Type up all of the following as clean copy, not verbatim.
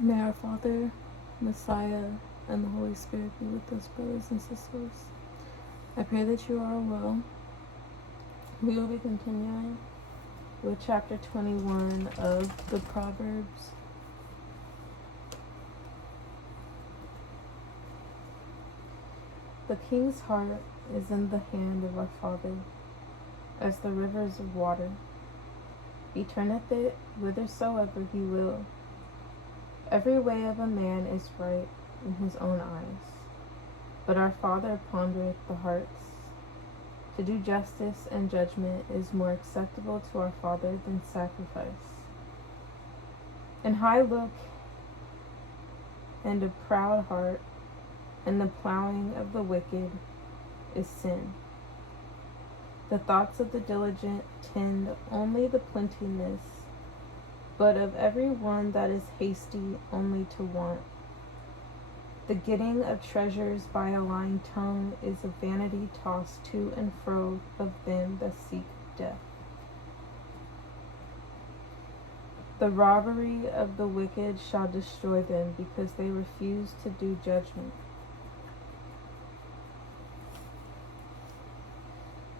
May our Father, Messiah, and the Holy Spirit be with us, brothers and sisters. I pray that you are well. We will be continuing with chapter 21 of the Proverbs. The king's heart is in the hand of our Father, as the rivers of water. He turneth it whithersoever he will. Every way of a man is right in his own eyes, but our Father pondereth the hearts. To do justice and judgment is more acceptable to our Father than sacrifice. An high look and a proud heart, and the plowing of the wicked is sin. The thoughts of the diligent tend only to plenteousness, but of every one that is hasty only to want. The getting of treasures by a lying tongue is a vanity tossed to and fro of them that seek death. The robbery of the wicked shall destroy them, because they refuse to do judgment.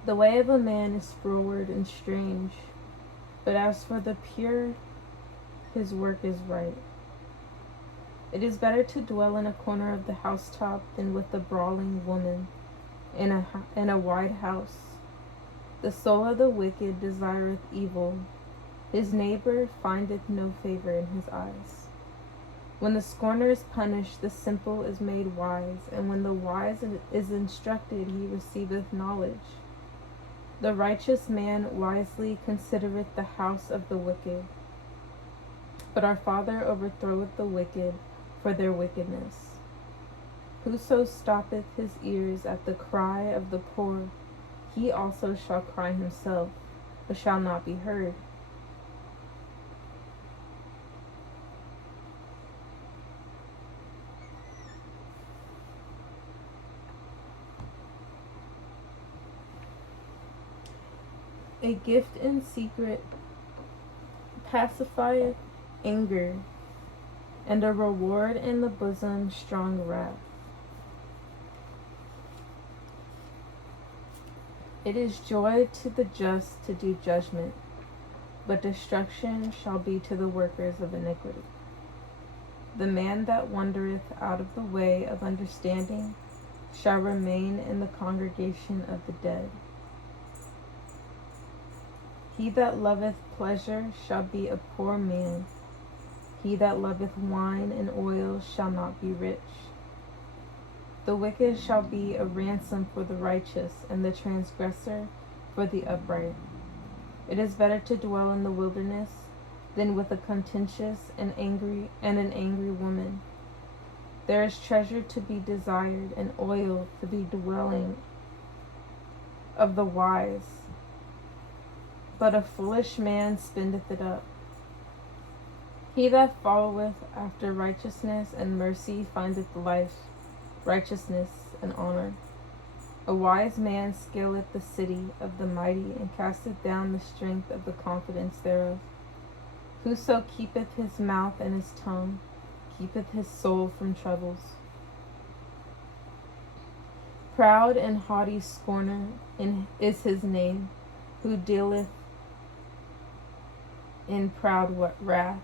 The way of a man is froward and strange, but as for the pure, his work is right. It is better to dwell in a corner of the housetop than with a brawling woman in a wide house. The soul of the wicked desireth evil. His neighbor findeth no favor in his eyes. When the scorner is punished, the simple is made wise, and when the wise is instructed, he receiveth knowledge. The righteous man wisely considereth the house of the wicked, but our Father overthroweth the wicked for their wickedness. Whoso stoppeth his ears at the cry of the poor, he also shall cry himself, but shall not be heard. A gift in secret pacifieth anger, and a reward in the bosom strong wrath. It is joy to the just to do judgment, but destruction shall be to the workers of iniquity. The man that wandereth out of the way of understanding shall remain in the congregation of the dead. He that loveth pleasure shall be a poor man. He that loveth wine and oil shall not be rich. The wicked shall be a ransom for the righteous, and the transgressor for the upright. It is better to dwell in the wilderness than with a contentious and an angry woman. There is treasure to be desired, and oil to be dwelling of the wise, but a foolish man spendeth it up. He that followeth after righteousness and mercy findeth life, righteousness, and honor. A wise man scaleth the city of the mighty, and casteth down the strength of the confidence thereof. Whoso keepeth his mouth and his tongue, keepeth his soul from troubles. Proud and haughty scorner is his name, who dealeth in proud wrath.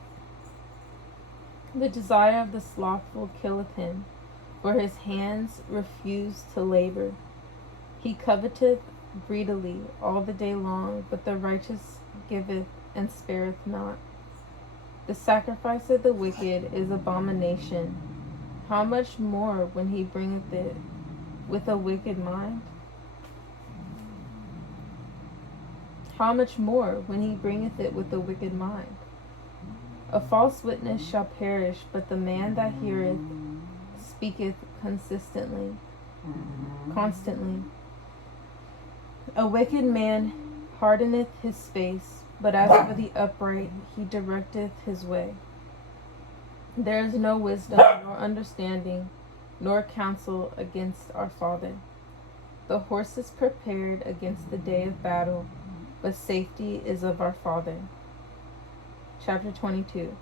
The desire of the slothful killeth him, for his hands refuse to labor. He coveteth greedily all the day long, but the righteous giveth and spareth not. The sacrifice of the wicked is abomination. How much more when he bringeth it with a wicked mind? How much more when he bringeth it with a wicked mind? A false witness shall perish, but the man that heareth speaketh constantly. A wicked man hardeneth his face, but as for the upright, he directeth his way. There is no wisdom, nor understanding, nor counsel against our Father. The horse is prepared against the day of battle, but safety is of our Father. Chapter 22.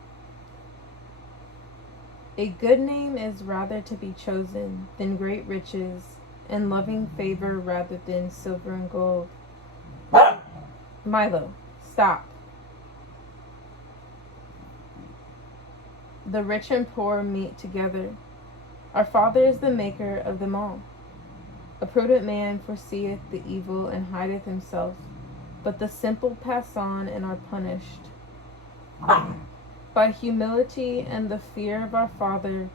A good name is rather to be chosen than great riches, and loving favor rather than silver and gold. Milo, stop. The rich and poor meet together. Our Father is the maker of them all. A prudent man foreseeth the evil and hideth himself, but the simple pass on and are punished. By humility and the fear of our Father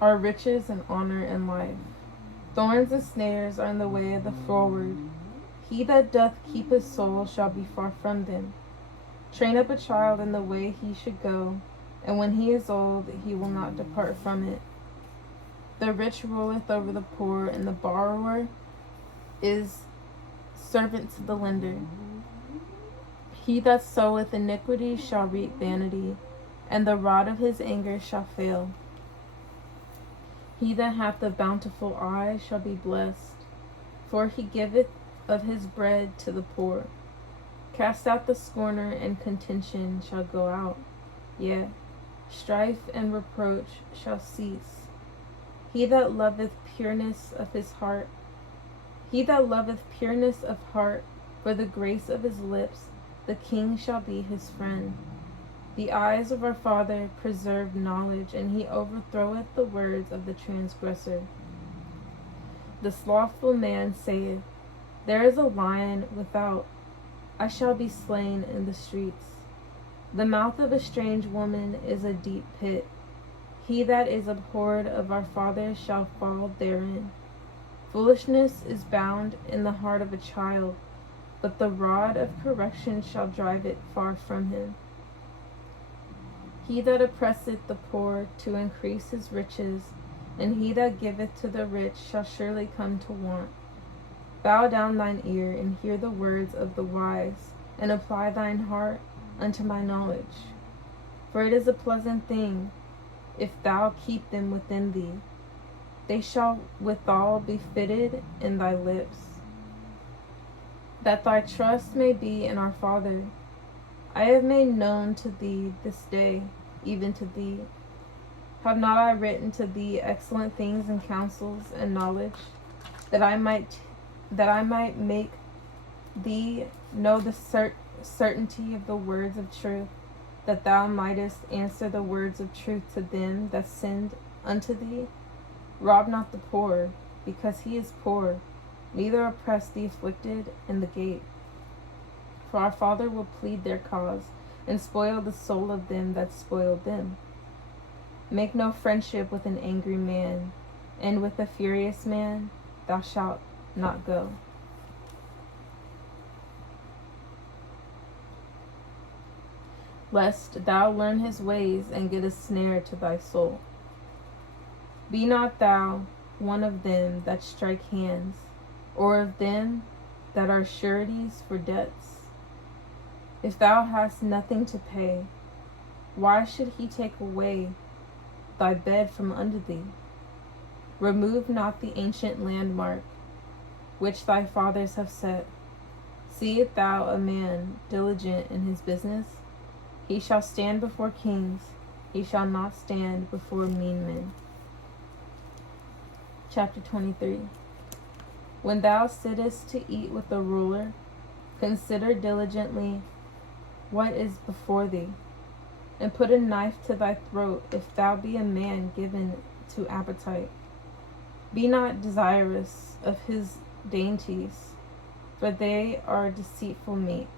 are riches and honor and life. Thorns and snares are in the way of the froward. He that doth keep his soul shall be far from them. Train up a child in the way he should go, and when he is old, he will not depart from it. The rich ruleth over the poor, and the borrower is servant to the lender. He that soweth iniquity shall reap vanity, and the rod of his anger shall fail. He that hath a bountiful eye shall be blessed, for he giveth of his bread to the poor. Cast out the scorner, and contention shall go out. Yea, strife and reproach shall cease. He that loveth pureness of heart, for the grace of his lips, the king shall be his friend. The eyes of our Father preserve knowledge, and he overthroweth the words of the transgressor. The slothful man saith, There is a lion without, I shall be slain in the streets. The mouth of a strange woman is a deep pit. He that is abhorred of our Father shall fall therein. Foolishness is bound in the heart of a child, but the rod of correction shall drive it far from him. He that oppresseth the poor to increase his riches, and he that giveth to the rich shall surely come to want. Bow down thine ear, and hear the words of the wise, and apply thine heart unto my knowledge. For it is a pleasant thing, if thou keep them within thee. They shall withal be fitted in thy lips. That thy trust may be in our Father, I have made known to thee this day, even to thee. Have not I written to thee excellent things and counsels and knowledge, that I might make thee know the certainty of the words of truth, that thou mightest answer the words of truth to them that send unto thee? Rob not the poor, because he is poor, neither oppress the afflicted in the gate. For our Father will plead their cause, and spoil the soul of them that spoil them. Make no friendship with an angry man, and with a furious man thou shalt not go. Lest thou learn his ways, and get a snare to thy soul. Be not thou one of them that strike hands, or of them that are sureties for debts. If thou hast nothing to pay, why should he take away thy bed from under thee? Remove not the ancient landmark, which thy fathers have set. Seest thou a man diligent in his business? He shall stand before kings, he shall not stand before mean men. Chapter 23. When thou sittest to eat with a ruler, consider diligently what is before thee, and put a knife to thy throat if thou be a man given to appetite. Be not desirous of his dainties, for they are deceitful meat.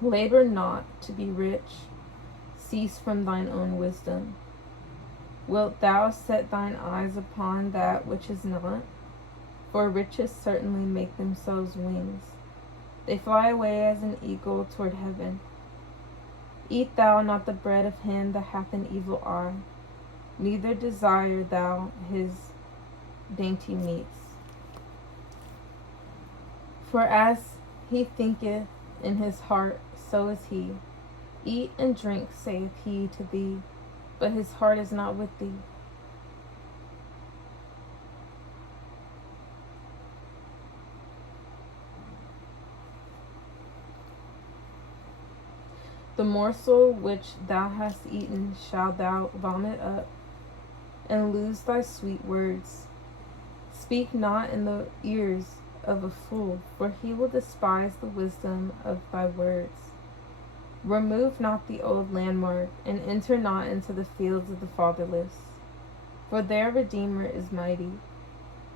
Labor not to be rich, cease from thine own wisdom. Wilt thou set thine eyes upon that which is not? For riches certainly make themselves wings. They fly away as an eagle toward heaven. Eat thou not the bread of him that hath an evil eye, neither desire thou his dainty meats. For as he thinketh in his heart, so is he. Eat and drink, saith he to thee, but his heart is not with thee. The morsel which thou hast eaten shalt thou vomit up, and lose thy sweet words. Speak not in the ears of a fool, for he will despise the wisdom of thy words. Remove not the old landmark, and enter not into the fields of the fatherless. For their Redeemer is mighty.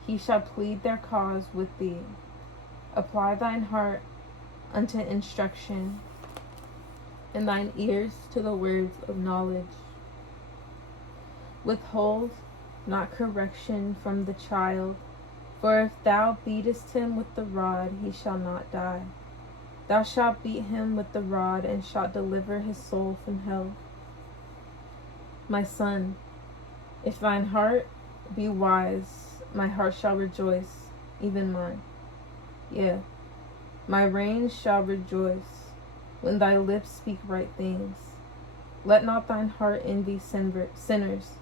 He shall plead their cause with thee. Apply thine heart unto instruction, and thine ears to the words of knowledge. Withhold not correction from the child, for if thou beatest him with the rod, he shall not die. Thou shalt beat him with the rod, and shalt deliver his soul from hell. My son, if thine heart be wise, my heart shall rejoice, even mine. Yea, my reins shall rejoice, when thy lips speak right things. Let not thine heart envy sinners,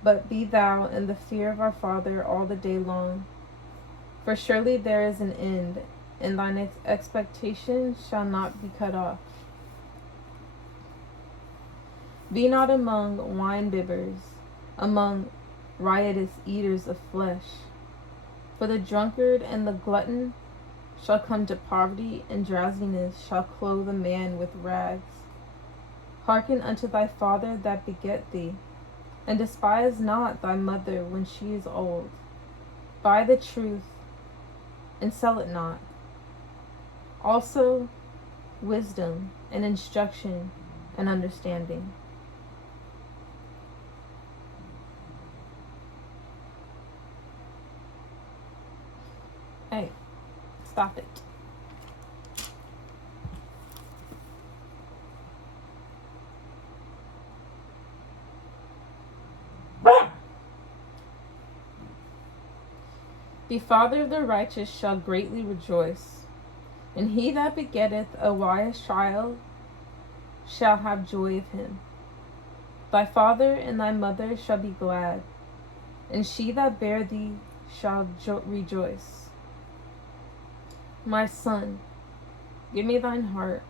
but be thou in the fear of our Father all the day long. For surely there is an end, and thine expectation shall not be cut off. Be not among wine-bibbers, among riotous eaters of flesh. For the drunkard and the glutton shall come to poverty, and drowsiness shall clothe a man with rags. Hearken unto thy father that begat thee, and despise not thy mother when she is old. Buy the truth, and sell it not. Also wisdom, and instruction, and understanding. Hey, stop it. The father of the righteous shall greatly rejoice, and he that begetteth a wise child shall have joy of him. Thy father and thy mother shall be glad, and she that bare thee shall rejoice. My son, give me thine heart,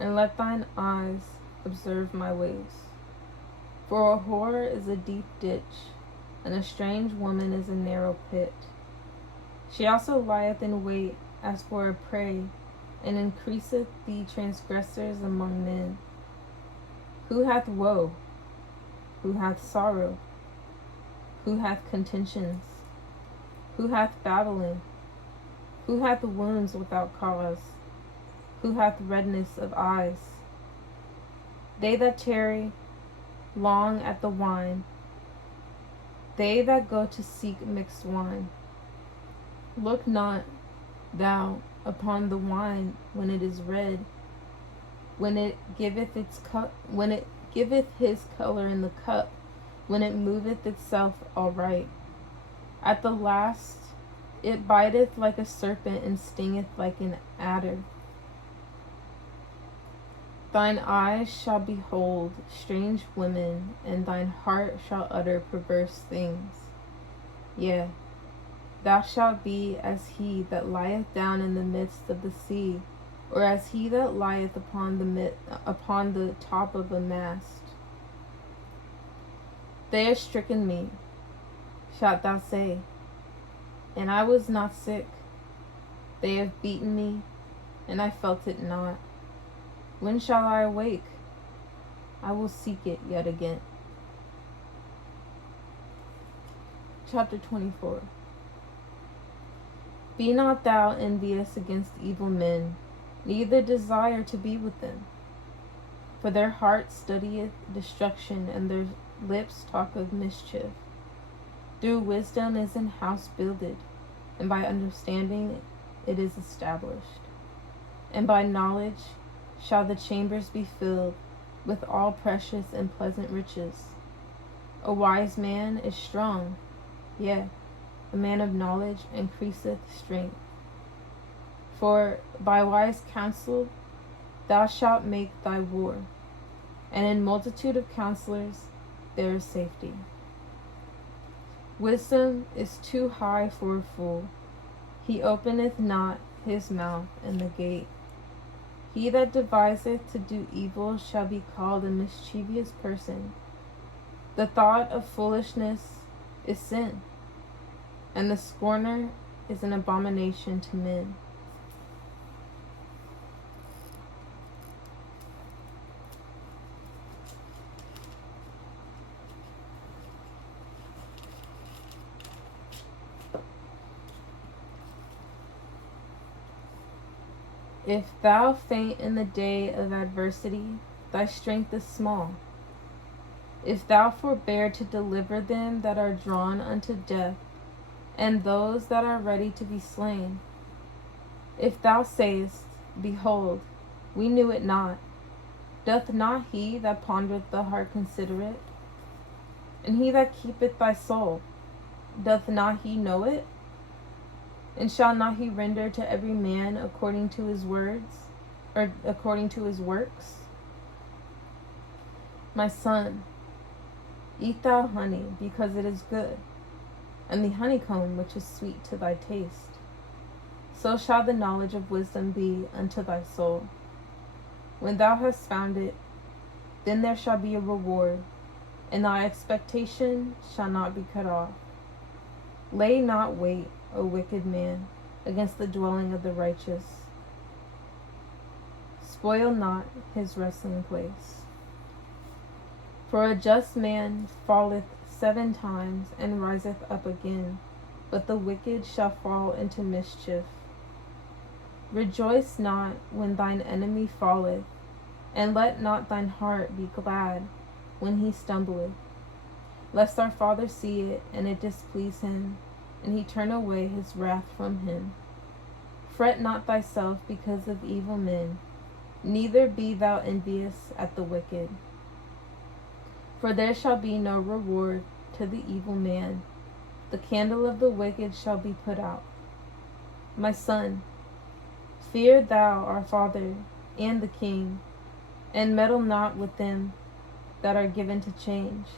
and let thine eyes observe my ways. For a whore is a deep ditch, and a strange woman is a narrow pit. She also lieth in wait as for a prey, and increaseth the transgressors among men. Who hath woe? Who hath sorrow? Who hath contentions? Who hath babbling? Who hath wounds without cause? Who hath redness of eyes? They that tarry long at the wine, they that go to seek mixed wine. Look not thou upon the wine when it is red, when it giveth his color in the cup, when it moveth itself aright. At the last it biteth like a serpent, and stingeth like an adder. Thine eyes shall behold strange women, and thine heart shall utter perverse things. Yea, thou shalt be as he that lieth down in the midst of the sea, or as he that lieth upon the top of a mast. They have stricken me, shalt thou say, and I was not sick. They have beaten me, and I felt it not. When shall I awake? I will seek it yet again. Chapter 24. Be not thou envious against evil men, neither desire to be with them. For their heart studieth destruction, and their lips talk of mischief. Through wisdom is an house builded, and by understanding it is established. And by knowledge shall the chambers be filled with all precious and pleasant riches. A wise man is strong, yea, a man of knowledge increaseth strength. For by wise counsel thou shalt make thy war, and in multitude of counselors there is safety. Wisdom is too high for a fool. He openeth not his mouth in the gate. He that deviseth to do evil shall be called a mischievous person. The thought of foolishness is sin, and the scorner is an abomination to men. If thou faint in the day of adversity, thy strength is small. If thou forbear to deliver them that are drawn unto death, and those that are ready to be slain. If thou sayest, Behold, we knew it not, doth not he that pondereth the heart consider it? And he that keepeth thy soul, doth not he know it? And shall not he render to every man according to his words, or according to his works? My son, eat thou honey, because it is good, and the honeycomb which is sweet to thy taste. So shall the knowledge of wisdom be unto thy soul. When thou hast found it, then there shall be a reward, and thy expectation shall not be cut off. Lay not wait, O wicked man, against the dwelling of the righteous. Spoil not his resting place. For a just man falleth 7 times and riseth up again, but the wicked shall fall into mischief. Rejoice not when thine enemy falleth, and let not thine heart be glad when he stumbleth, lest our Father see it, and it displease him, and he turn away his wrath from him. Fret not thyself because of evil men, neither be thou envious at the wicked. For there shall be no reward to the evil man. The candle of the wicked shall be put out. My son, fear thou our Father and the King, and meddle not with them that are given to change.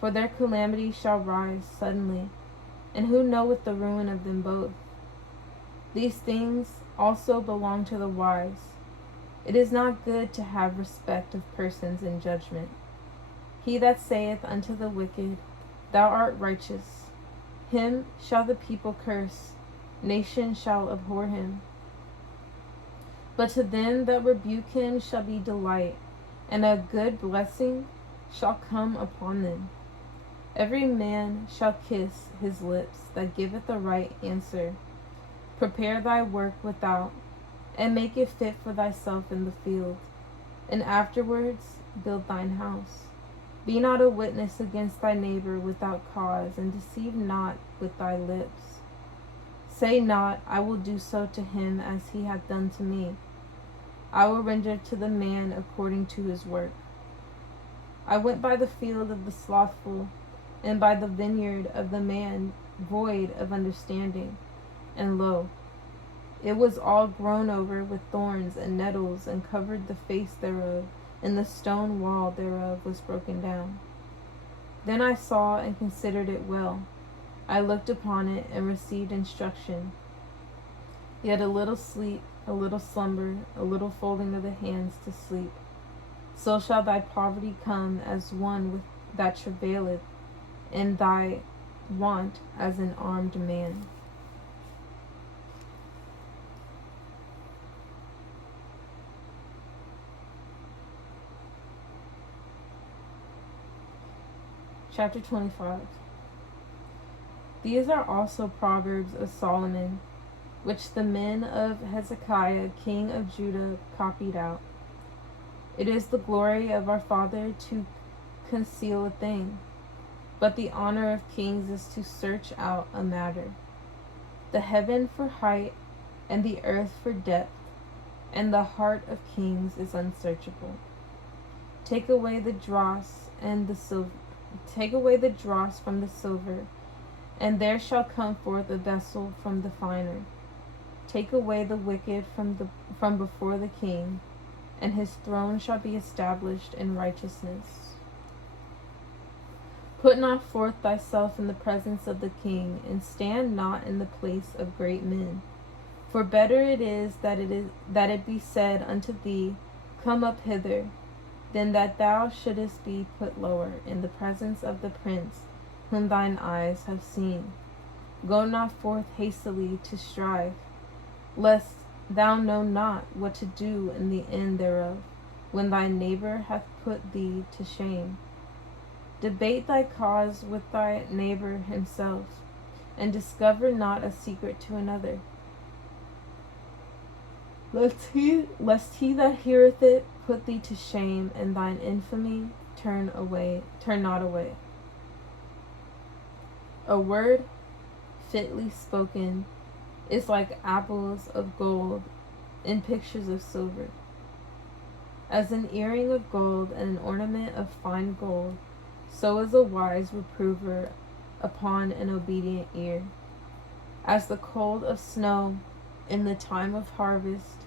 For their calamity shall rise suddenly, and who knoweth the ruin of them both? These things also belong to the wise. It is not good to have respect of persons in judgment. He that saith unto the wicked, Thou art righteous, him shall the people curse, nation shall abhor him. But to them that rebuke him shall be delight, and a good blessing shall come upon them. Every man shall kiss his lips that giveth a right answer. Prepare thy work without, and make it fit for thyself in the field, and afterwards build thine house. Be not a witness against thy neighbor without cause, and deceive not with thy lips. Say not, I will do so to him as he hath done to me. I will render to the man according to his work. I went by the field of the slothful, and by the vineyard of the man void of understanding, and lo, it was all grown over with thorns and nettles, and covered the face thereof, and the stone wall thereof was broken down. Then I saw and considered it well. I looked upon it and received instruction. Yet a little sleep, a little slumber, a little folding of the hands to sleep. So shall thy poverty come as one with that travaileth, and thy want as an armed man. Chapter 25. These are also Proverbs of Solomon, which the men of Hezekiah king of Judah copied out. It is the glory of our Father to conceal a thing, but the honor of kings is to search out a matter. The heaven for height, and the earth for depth, and the heart of kings is unsearchable. Take away the dross and the silver. Take away the dross from the silver, and there shall come forth a vessel from the finer. Take away the wicked from before the king, and his throne shall be established in righteousness. Put not forth thyself in the presence of the king, and stand not in the place of great men. For better it is that it be said unto thee, Come up hither, than that thou shouldest be put lower in the presence of the prince whom thine eyes have seen. Go not forth hastily to strive, lest thou know not what to do in the end thereof, when thy neighbor hath put thee to shame. Debate thy cause with thy neighbor himself, and discover not a secret to another. Lest he that heareth it put thee to shame, and thine infamy turn not away. A word fitly spoken is like apples of gold in pictures of silver. As an earring of gold and an ornament of fine gold, so is a wise reprover upon an obedient ear. As the cold of snow in the time of harvest,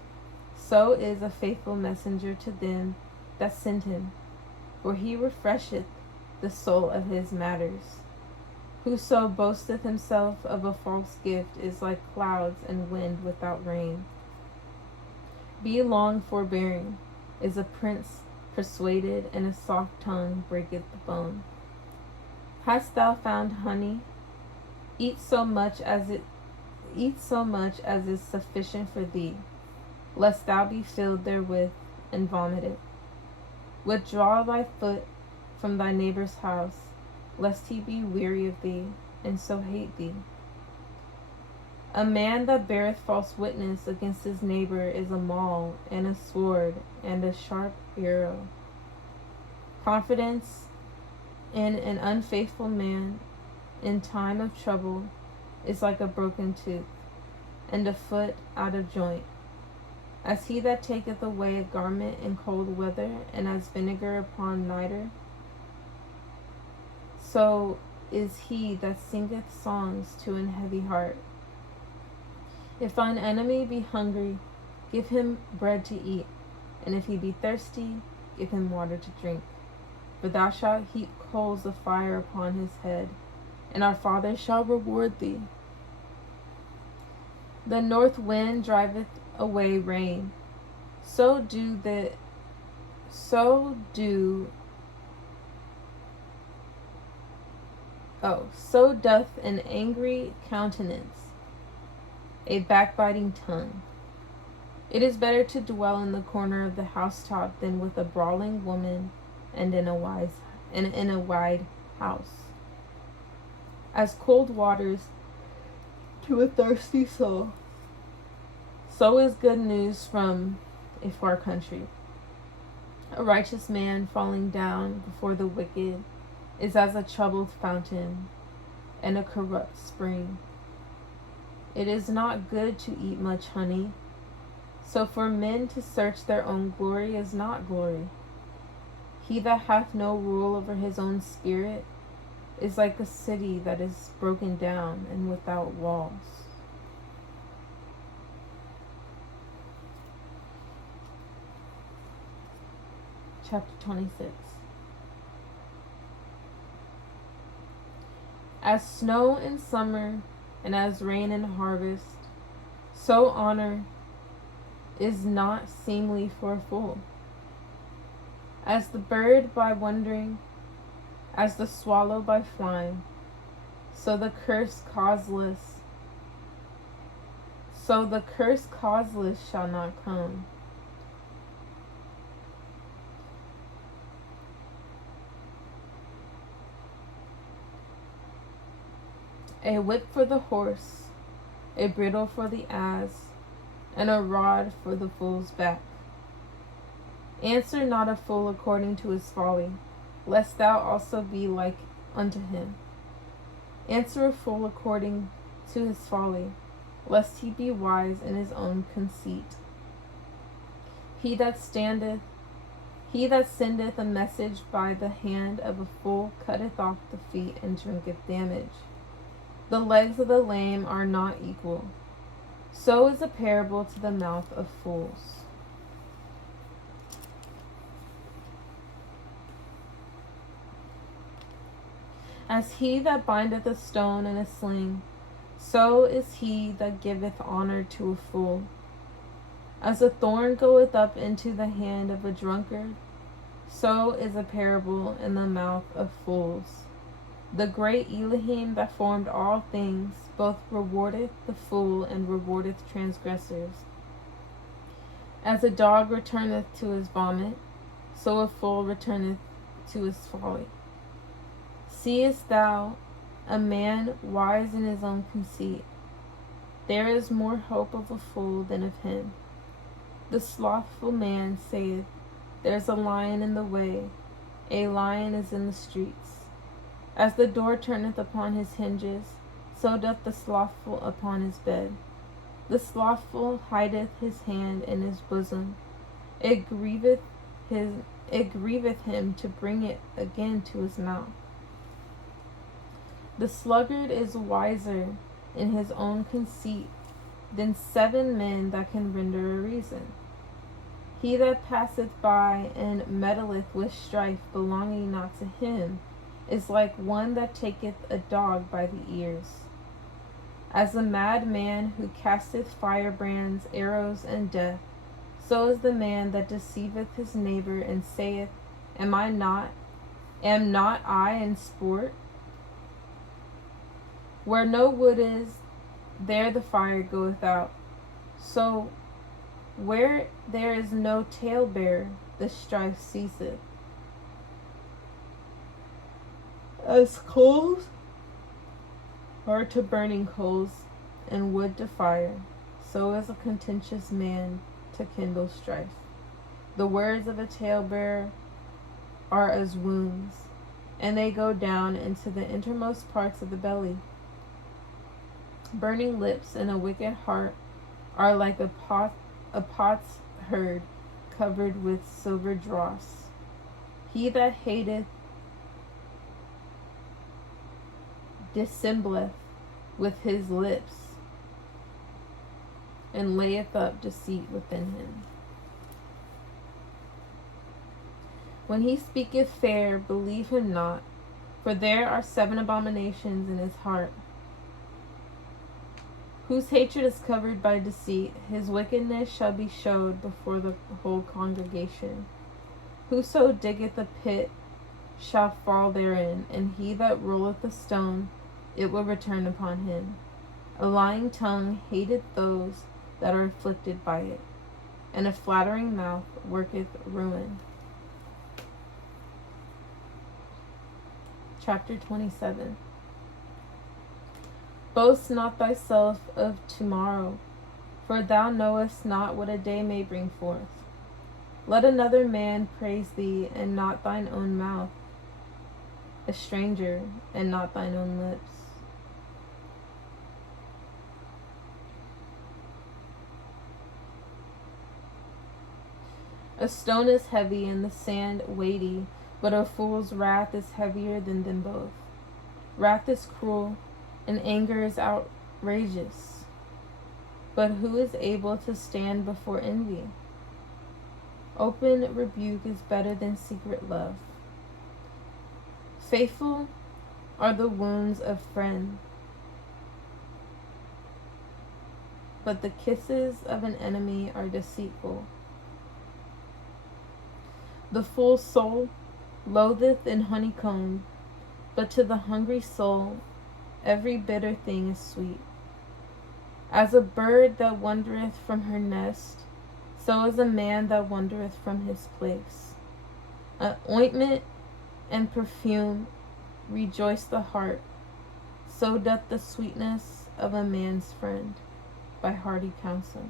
so is a faithful messenger to them that send him, for he refresheth the soul of his matters. Whoso boasteth himself of a false gift is like clouds and wind without rain. Be long forbearing, is a prince persuaded, and a soft tongue breaketh the bone. Hast thou found honey? Eat so much as is sufficient for thee, lest thou be filled therewith and vomited. Withdraw thy foot from thy neighbor's house, lest he be weary of thee, and so hate thee. A man that beareth false witness against his neighbor is a maul, and a sword, and a sharp arrow. Confidence in an unfaithful man in time of trouble is like a broken tooth, and a foot out of joint. As he that taketh away a garment in cold weather, and as vinegar upon nitre, so is he that singeth songs to an heavy heart. If thine enemy be hungry, give him bread to eat, and if he be thirsty, give him water to drink. For thou shalt heap coals of fire upon his head, and our Father shall reward thee. The north wind driveth away rain, so doth an angry countenance a backbiting tongue. It is better to dwell in the corner of the housetop than with a brawling woman and in a wide house. As cold waters to a thirsty soul, so is good news from a far country. A righteous man falling down before the wicked is as a troubled fountain and a corrupt spring. It is not good to eat much honey, so for men to search their own glory is not glory. He that hath no rule over his own spirit is like a city that is broken down and without walls. Chapter 26. As snow in summer and as rain in harvest, so honor is not seemly for a fool. As the bird by wandering, as the swallow by flying, so the curse causeless shall not come. A whip for the horse, a bridle for the ass, and a rod for the fool's back. Answer not a fool according to his folly, lest thou also be like unto him. Answer a fool according to his folly, lest he be wise in his own conceit. He that sendeth a message by the hand of a fool cutteth off the feet and drinketh damage. The legs of the lame are not equal. So is a parable to the mouth of fools. As he that bindeth a stone in a sling, So is he that giveth honor to a fool. As a thorn goeth up into the hand of a drunkard, so is a parable in the mouth of fools. The great Elohim that formed all things both rewardeth the fool and rewardeth transgressors. As a dog returneth to his vomit, so a fool returneth to his folly. Seest thou a man wise in his own conceit? There is more hope of a fool than of him. The slothful man saith, There is a lion in the way, a lion is in the streets. As the door turneth upon his hinges, so doth the slothful upon his bed. The slothful hideth his hand in his bosom. It grieveth him to bring it again to his mouth. The sluggard is wiser in his own conceit than 7 men that can render a reason. He that passeth by and meddleth with strife belonging not to him is like one that taketh a dog by the ears. As a mad man who casteth firebrands, arrows, and death, so is the man that deceiveth his neighbor and saith, Am not I in sport? Where no wood is, there the fire goeth out. So where there is no talebearer, the strife ceaseth. As coals are to burning coals, and wood to fire, so is a contentious man to kindle strife. The words of a talebearer are as wounds, and they go down into the innermost parts of the belly. Burning lips and a wicked heart are like a pot's herd covered with silver dross. He that hateth dissembleth with his lips, and layeth up deceit within him. When he speaketh fair, believe him not, for there are 7 abominations in his heart. Whose hatred is covered by deceit, his wickedness shall be showed before the whole congregation. Whoso diggeth a pit shall fall therein, and he that rolleth a stone, it will return upon him. A lying tongue hateth those that are afflicted by it, and a flattering mouth worketh ruin. Chapter 27. Boast not thyself of tomorrow, for thou knowest not what a day may bring forth. Let another man praise thee, and not thine own mouth, a stranger, and not thine own lips. A stone is heavy, and the sand weighty, but a fool's wrath is heavier than them both. Wrath is cruel, and anger is outrageous. But who is able to stand before envy? Open rebuke is better than secret love. Faithful are the wounds of friend, but the kisses of an enemy are deceitful. The full soul loatheth in honeycomb, but to the hungry soul every bitter thing is sweet. As a bird that wandereth from her nest, so is a man that wandereth from his place. Ointment and perfume rejoice the heart, so doth the sweetness of a man's friend by hearty counsel.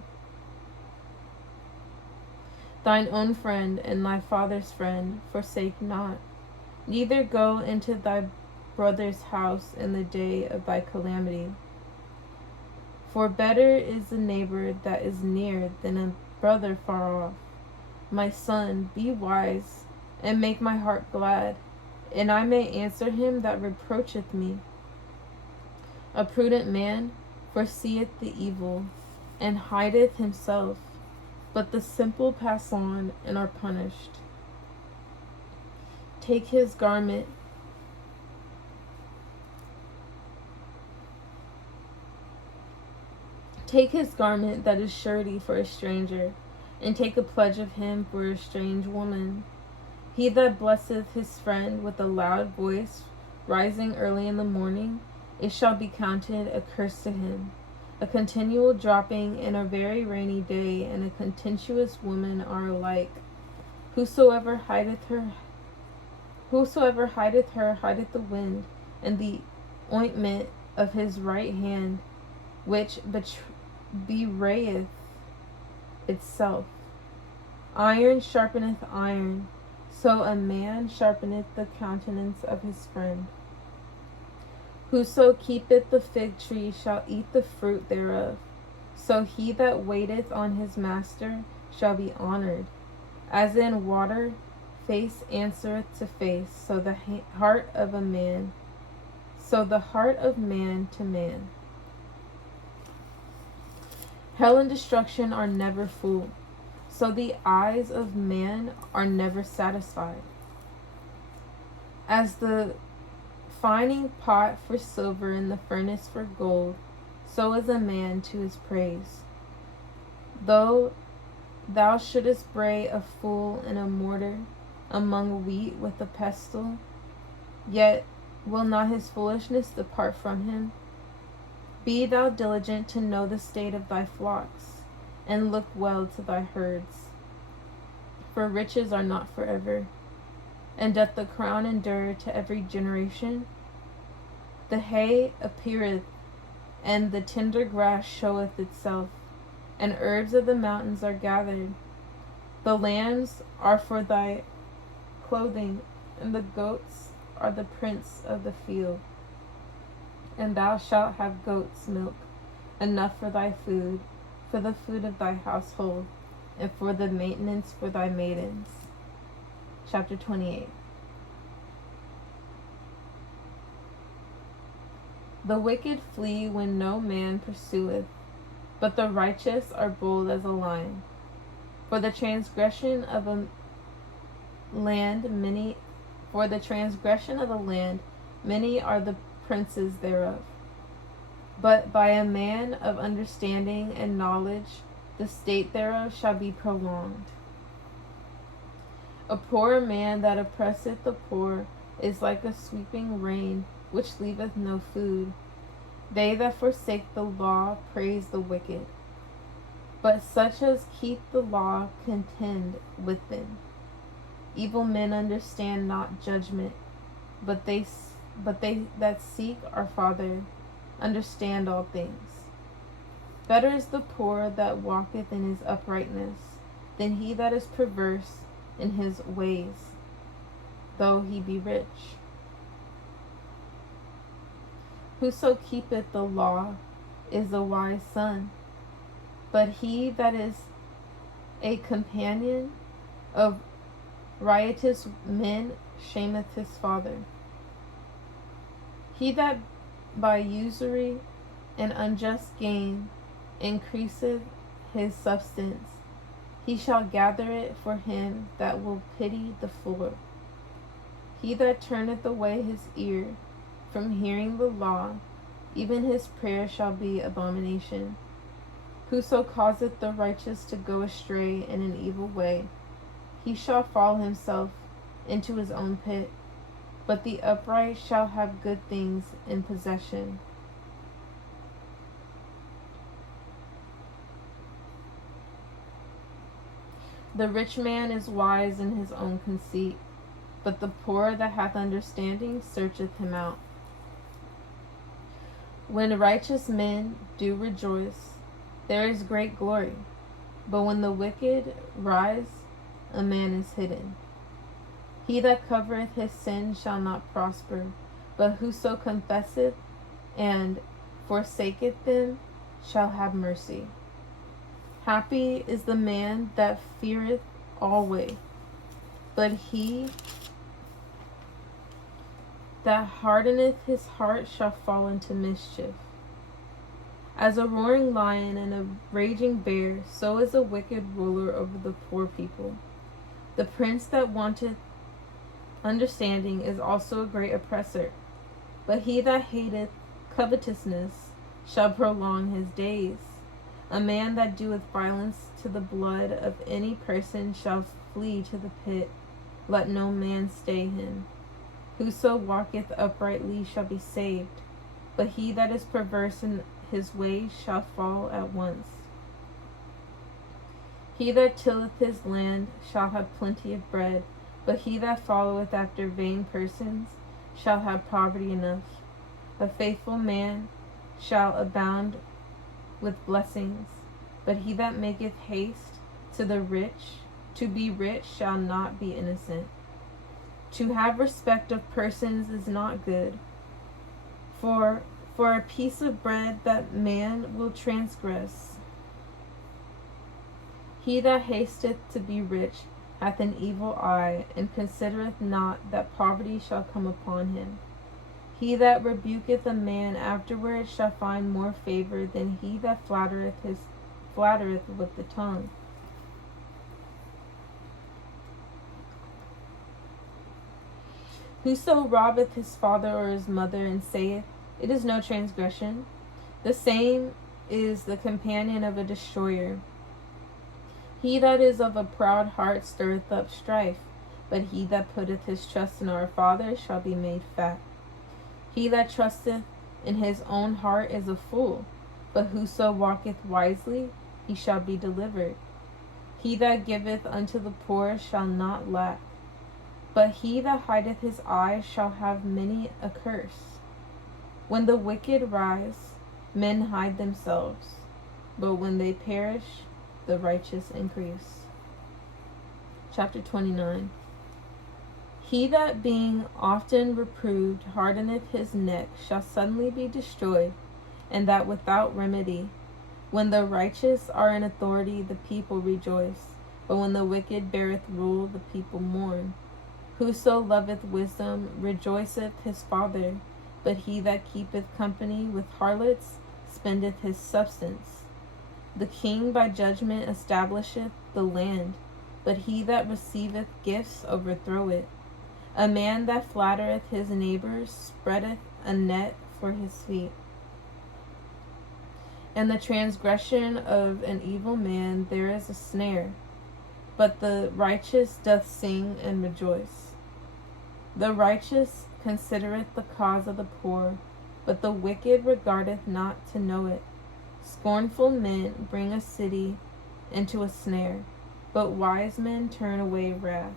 Thine own friend and thy father's friend forsake not, neither go into thy brother's house in the day of thy calamity. For better is a neighbor that is near than a brother far off. My son, be wise, and make my heart glad, and I may answer him that reproacheth me. A prudent man foreseeth the evil, and hideth himself, but the simple pass on and are punished. Take his garment Take his garment that is surety for a stranger, and take a pledge of him for a strange woman. He that blesseth his friend with a loud voice, rising early in the morning, it shall be counted a curse to him. A continual dropping in a very rainy day and a contentious woman are alike. Whosoever hideth her hideth the wind, and the ointment of his right hand, which bewrayeth itself. Iron sharpeneth iron, so a man sharpeneth the countenance of his friend. Whoso keepeth the fig tree shall eat the fruit thereof. So he that waiteth on his master shall be honored. As in water, face answereth to face, so the heart of man to man. Hell and destruction are never full, so the eyes of man are never satisfied. As the fining pot for silver and the furnace for gold, so is a man to his praise. Though thou shouldest bray a fool in a mortar among wheat with a pestle, yet will not his foolishness depart from him. Be thou diligent to know the state of thy flocks, and look well to thy herds. For riches are not forever, and doth the crown endure to every generation? The hay appeareth, and the tender grass showeth itself, and herbs of the mountains are gathered. The lambs are for thy clothing, and the goats are the prince of the field. And thou shalt have goats' milk, enough for thy food, for the food of thy household, and for the maintenance for thy maidens. Chapter 28. The wicked flee when no man pursueth, but the righteous are bold as a lion. For the transgression of the land, many are the princes thereof. But by a man of understanding and knowledge, the state thereof shall be prolonged. A poor man that oppresseth the poor is like a sweeping rain, which leaveth no food. They that forsake the law praise the wicked, but such as keep the law contend with them. Evil men understand not judgment, but they that seek our Father understand all things. Better is the poor that walketh in his uprightness than he that is perverse in his ways, though he be rich. Whoso keepeth the law is a wise son, but he that is a companion of riotous men shameth his father. He that by usury and unjust gain increaseth his substance, he shall gather it for him that will pity the poor. He that turneth away his ear from hearing the law, even his prayer shall be abomination. Whoso causeth the righteous to go astray in an evil way, he shall fall himself into his own pit, but the upright shall have good things in possession. The rich man is wise in his own conceit, but the poor that hath understanding searcheth him out. When righteous men do rejoice, there is great glory, but when the wicked rise, a man is hidden. He that covereth his sin shall not prosper, but whoso confesseth and forsaketh them shall have mercy. Happy is the man that feareth always, but he that hardeneth his heart shall fall into mischief. As a roaring lion and a raging bear, so is a wicked ruler over the poor people. The prince that wanteth understanding is also a great oppressor, but he that hateth covetousness shall prolong his days. A man that doeth violence to the blood of any person shall flee to the pit. Let no man stay him. Whoso walketh uprightly shall be saved, but he that is perverse in his ways shall fall at once. He that tilleth his land shall have plenty of bread, but he that followeth after vain persons shall have poverty enough. A faithful man shall abound with blessings, but he that maketh haste to be rich shall not be innocent. To have respect of persons is not good, for a piece of bread that man will transgress. He that hasteth to be rich hath an evil eye, and considereth not that poverty shall come upon him. He that rebuketh a man afterward shall find more favor than he that flattereth with the tongue. Whoso robbeth his father or his mother, and saith, It is no transgression, the same is the companion of a destroyer. He that is of a proud heart stirreth up strife, but he that putteth his trust in our Father shall be made fat. He that trusteth in his own heart is a fool, but whoso walketh wisely, he shall be delivered. He that giveth unto the poor shall not lack, but he that hideth his eyes shall have many a curse. When the wicked rise, men hide themselves, but when they perish, the righteous increase. Chapter 29. He that being often reproved hardeneth his neck shall suddenly be destroyed, and that without remedy. When the righteous are in authority, the people rejoice, but when the wicked beareth rule, the people mourn. Whoso loveth wisdom rejoiceth his father, but he that keepeth company with harlots spendeth his substance. The king by judgment establisheth the land, but he that receiveth gifts overthroweth. A man that flattereth his neighbor spreadeth a net for his feet. In the transgression of an evil man there is a snare, but the righteous doth sing and rejoice. The righteous considereth the cause of the poor, but the wicked regardeth not to know it. Scornful men bring a city into a snare, but wise men turn away wrath.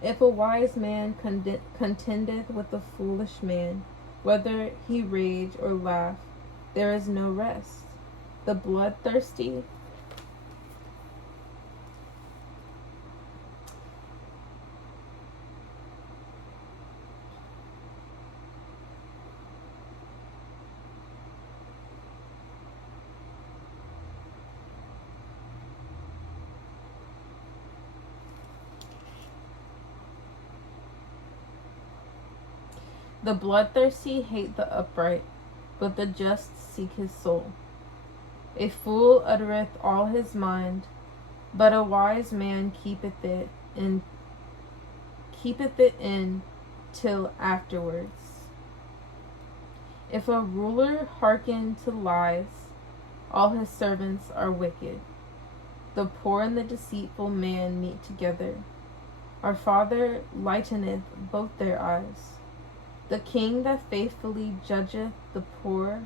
If a wise man contendeth with a foolish man, whether he rage or laugh, there is no rest. The bloodthirsty hate the upright, but the just seek his soul. A fool uttereth all his mind, but a wise man keepeth it in till afterwards. If a ruler hearken to lies, all his servants are wicked. The poor and the deceitful man meet together. Our Father lighteneth both their eyes. The king that faithfully judgeth the poor,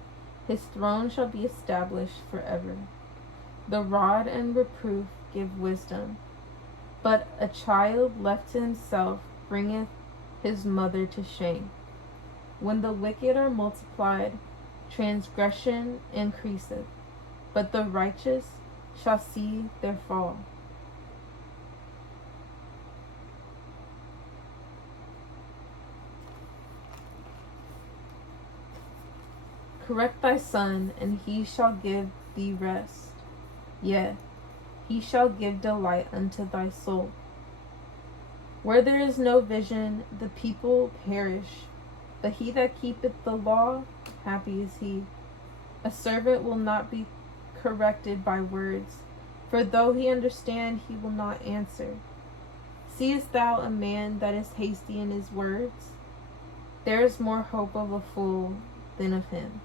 his throne shall be established forever. The rod and reproof give wisdom, but a child left to himself bringeth his mother to shame. When the wicked are multiplied, transgression increaseth, but the righteous shall see their fall. Correct thy son, and he shall give thee rest. Yea, he shall give delight unto thy soul. Where there is no vision, the people perish, but he that keepeth the law, happy is he. A servant will not be corrected by words, for though he understand, he will not answer. Seest thou a man that is hasty in his words? There is more hope of a fool than of him.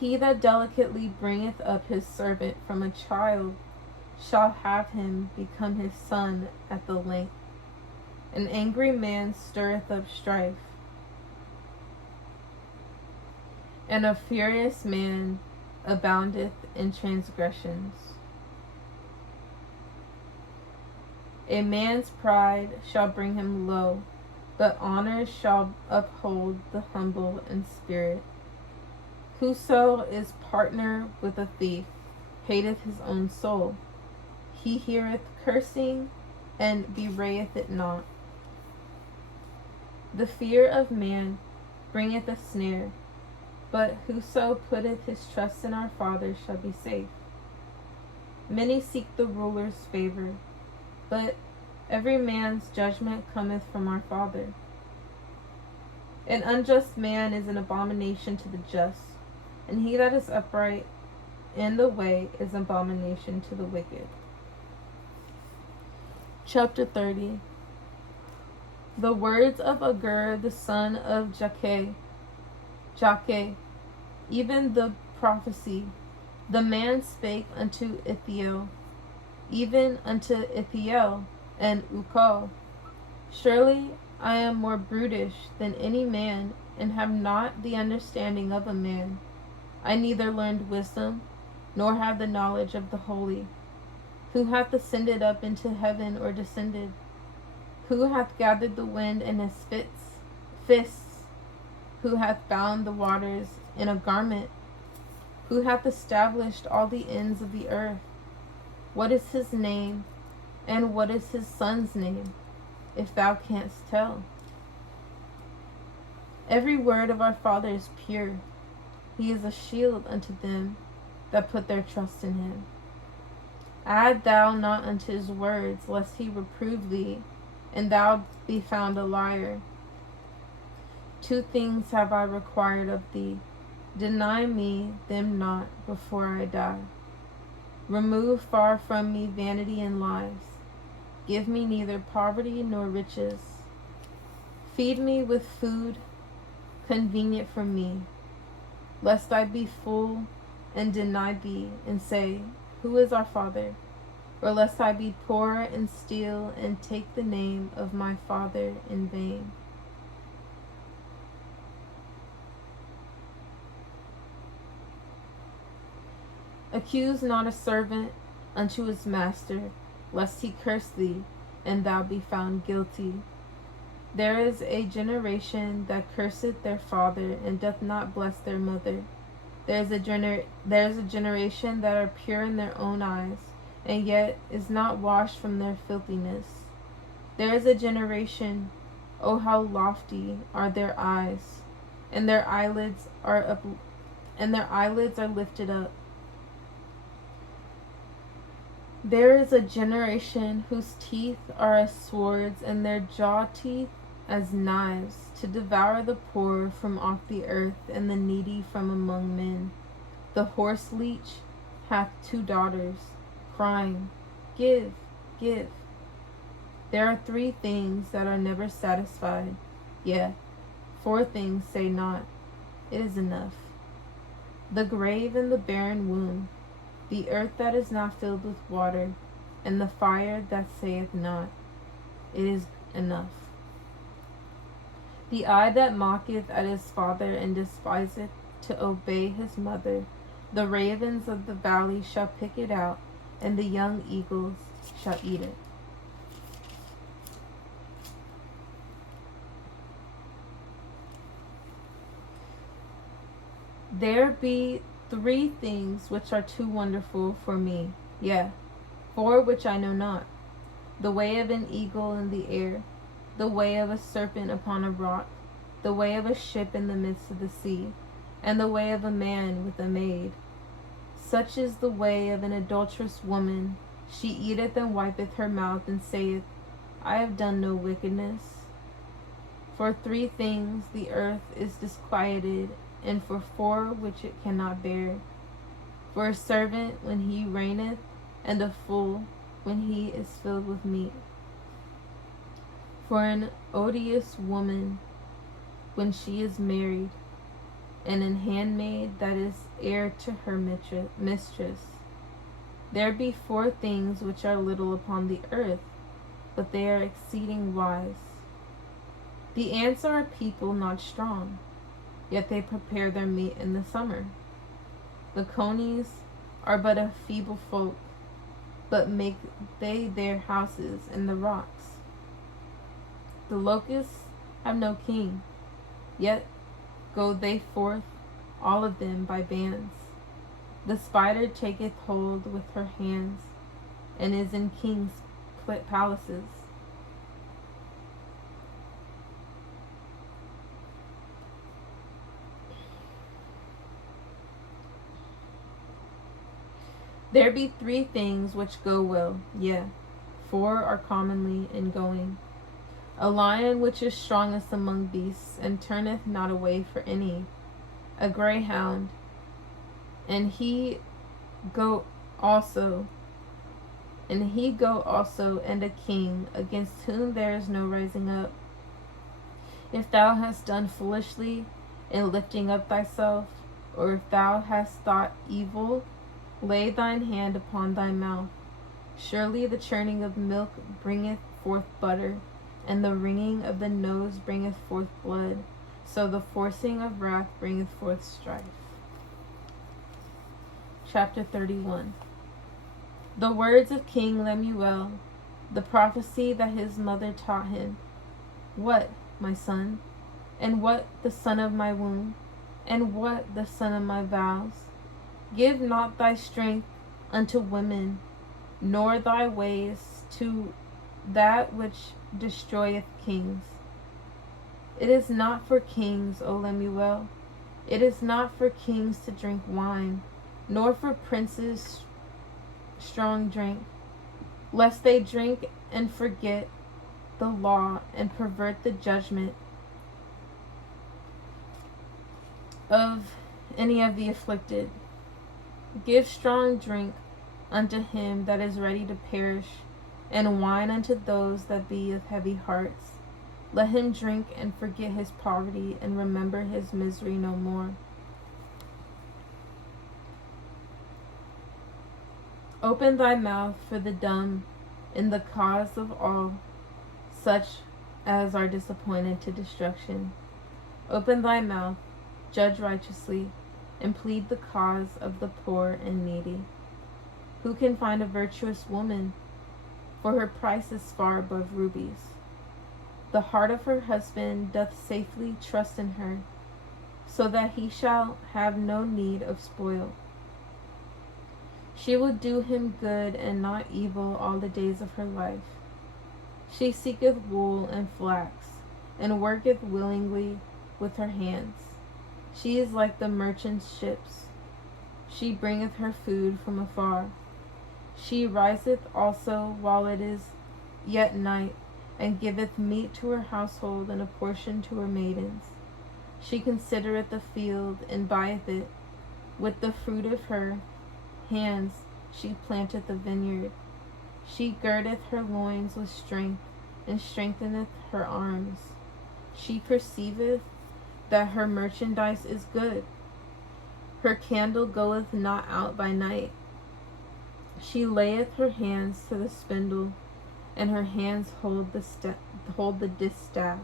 He that delicately bringeth up his servant from a child shall have him become his son at the length. An angry man stirreth up strife, and a furious man aboundeth in transgressions. A man's pride shall bring him low, but honor shall uphold the humble in spirit. Whoso is partner with a thief hateth his own soul. He heareth cursing and bewrayeth it not. The fear of man bringeth a snare, but whoso putteth his trust in our Father shall be safe. Many seek the ruler's favor, but every man's judgment cometh from our Father. An unjust man is an abomination to the just, and he that is upright in the way is an abomination to the wicked. Chapter 30. The words of Agur the son of Jakeh, even the prophecy. The man spake unto Ithiel, even unto Ithiel and Ukal. Surely I am more brutish than any man, and have not the understanding of a man. I neither learned wisdom, nor have the knowledge of the holy. Who hath ascended up into heaven, or descended? Who hath gathered the wind in his fists? Who hath bound the waters in a garment? Who hath established all the ends of the earth? What is his name, and what is his son's name, if thou canst tell? Every word of our Father is pure. He is a shield unto them that put their trust in him. Add thou not unto his words, lest he reprove thee, and thou be found a liar. 2 things have I required of thee. Deny me them not before I die. Remove far from me vanity and lies. Give me neither poverty nor riches. Feed me with food convenient for me, lest I be full and deny thee, and say, Who is our Father? Or lest I be poor and steal, and take the name of my Father in vain. Accuse not a servant unto his master, lest he curse thee, and thou be found guilty. There is a generation that curseth their father, and doth not bless their mother. There is a generation that are pure in their own eyes, and yet is not washed from their filthiness. There is a generation, oh how lofty are their eyes, and their eyelids are lifted up. There is a generation whose teeth are as swords, and their jaw teeth as knives, to devour the poor from off the earth, and the needy from among men. The horse leech hath 2 daughters, crying, Give, give. There are 3 things that are never satisfied, yea, 4 things say not, It is enough. The grave and the barren womb, the earth that is not filled with water, and the fire that saith not, It is enough. The eye that mocketh at his father, and despiseth to obey his mother, the ravens of the valley shall pick it out, and the young eagles shall eat it. There be 3 things which are too wonderful for me, yea, 4 which I know not: the way of an eagle in the air, the way of a serpent upon a rock, the way of a ship in the midst of the sea, and the way of a man with a maid. Such is the way of an adulterous woman. She eateth and wipeth her mouth, and saith, I have done no wickedness. For 3 things the earth is disquieted, and for 4 which it cannot bear: for a servant when he reigneth, and a fool when he is filled with meat; for an odious woman when she is married, and an handmaid that is heir to her mistress. There be 4 things which are little upon the earth, but they are exceeding wise. The ants are a people not strong, yet they prepare their meat in the summer. The conies are but a feeble folk, but make they their houses in the rocks. The locusts have no king, yet go they forth, all of them by bands. The spider taketh hold with her hands, and is in kings' palaces. There be 3 things which go well, yea, 4 are commonly in going. A lion which is strongest among beasts, and turneth not away for any. A greyhound, and he go also, and a king, against whom there is no rising up. If thou hast done foolishly in lifting up thyself, or if thou hast thought evil, lay thine hand upon thy mouth. Surely the churning of milk bringeth forth butter, and the wringing of the nose bringeth forth blood. So the forcing of wrath bringeth forth strife. Chapter 31. The words of King Lemuel, the prophecy that his mother taught him. What, my son? And what the son of my womb? And what the son of my vows? Give not thy strength unto women, nor thy ways to that which destroyeth kings. It is not for kings, O Lemuel. It is not for kings to drink wine, nor for princes strong drink, lest they drink and forget the law and pervert the judgment of any of the afflicted. Give strong drink unto him that is ready to perish, and wine unto those that be of heavy hearts. Let him drink and forget his poverty, and remember his misery no more. Open thy mouth for the dumb in the cause of all such as are disappointed to destruction. Open thy mouth, judge righteously, and plead the cause of the poor and needy. Who can find a virtuous woman? For her price is far above rubies. The heart of her husband doth safely trust in her, so that he shall have no need of spoil. She will do him good and not evil all the days of her life. She seeketh wool and flax, and worketh willingly with her hands. She is like the merchant's ships. She bringeth her food from afar. She riseth also while it is yet night, and giveth meat to her household and a portion to her maidens. She considereth the field, and buyeth it. With the fruit of her hands she planteth a vineyard. She girdeth her loins with strength, and strengtheneth her arms. She perceiveth that her merchandise is good. Her candle goeth not out by night. She layeth her hands to the spindle, and her hands hold the distaff.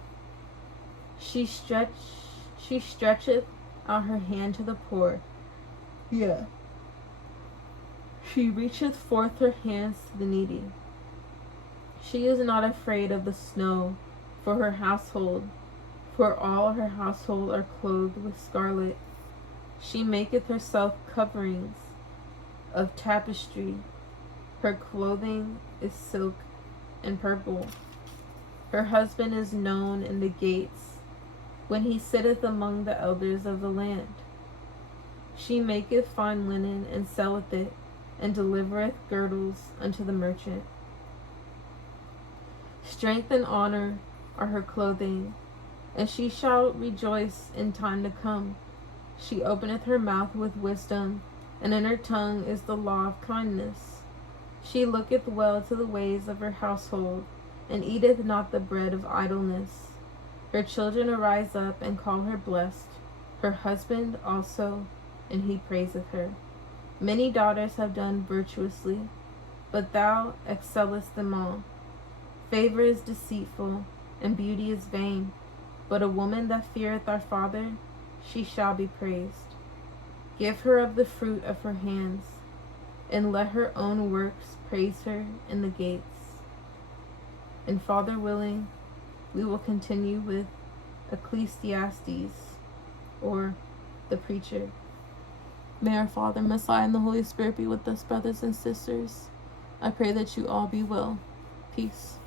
She stretcheth out her hand to the poor. She reacheth forth her hands to the needy. She is not afraid of the snow for her household, for all her household are clothed with scarlet. She maketh herself coverings of tapestry. Her clothing is silk and purple. Her husband is known in the gates, when he sitteth among the elders of the land. She maketh fine linen, and selleth it, and delivereth girdles unto the merchant. Strength and honor are her clothing, and she shall rejoice in time to come. She openeth her mouth with wisdom, and in her tongue is the law of kindness. She looketh well to the ways of her household, and eateth not the bread of idleness. Her children arise up and call her blessed, her husband also, and he praiseth her. Many daughters have done virtuously, but thou excellest them all. Favor is deceitful, and beauty is vain, but a woman that feareth our Father, she shall be praised. Give her of the fruit of her hands, and let her own works praise her in the gates. And Father willing, we will continue with Ecclesiastes, or the preacher. May our Father, Messiah, and the Holy Spirit be with us, brothers and sisters. I pray that you all be well. Peace.